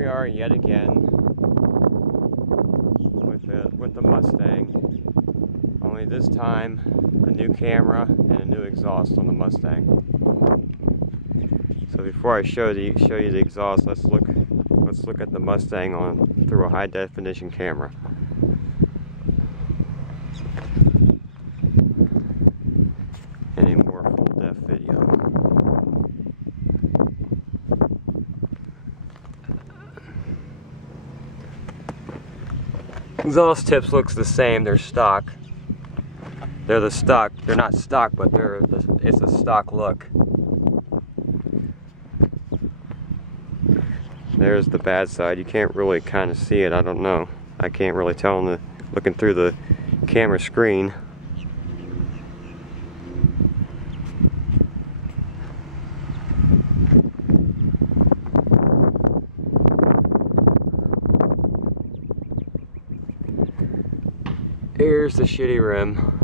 we are yet again with the Mustang. Only this time a new camera and a new exhaust on the Mustang. So before I show you the exhaust, let's look at the Mustang through a high definition camera. And a more full def video. Exhaust tips looks the same. They're stock. They're not stock, but it's a stock look. There's the bad side. You can't really kind of see it. I don't know. I can't really tell looking through the camera screen. Here's the shitty rim.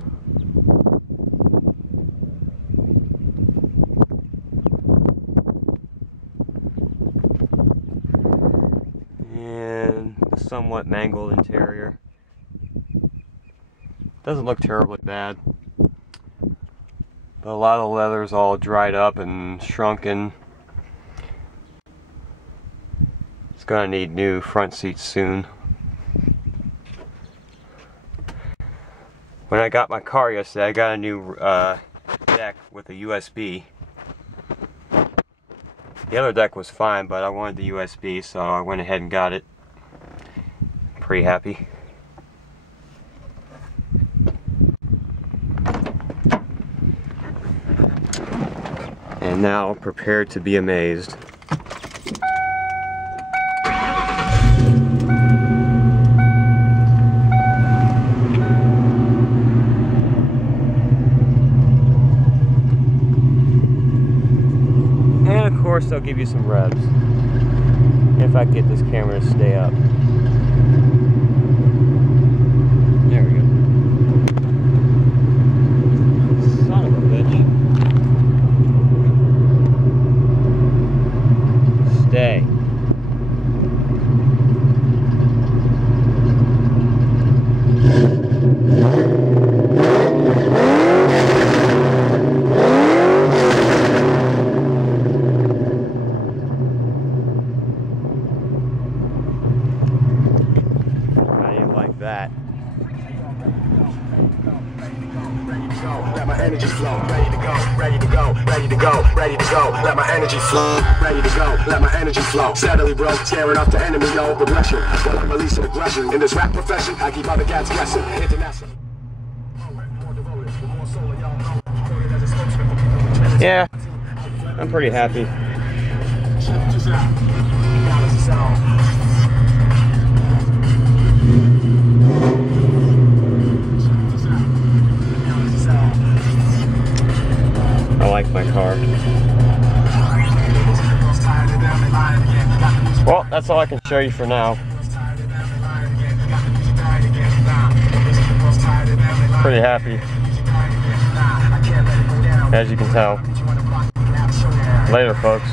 And the somewhat mangled interior. Doesn't look terribly bad. But a lot of the leather's all dried up and shrunken. It's gonna need new front seats soon. When I got my car yesterday, I got a new deck with a USB. The other deck was fine, but I wanted the USB, so I went ahead and got it. Pretty happy. And now prepared to be amazed. Of course, they'll give you some revs if I get this camera to stay up. There we go. Son of a bitch. Stay. That. Let my energy flow, ready to go, ready to go, ready to go, ready to go. Let my energy flow, ready to go, let my energy flow. Steadily, bro, staring off the enemy, no progression. While I'm releasing aggression in this rap profession, I keep other cats guessing. International. Yeah, I'm pretty happy. I like my car. Well, that's all I can show you for now. Pretty happy, as you can tell. Later, folks.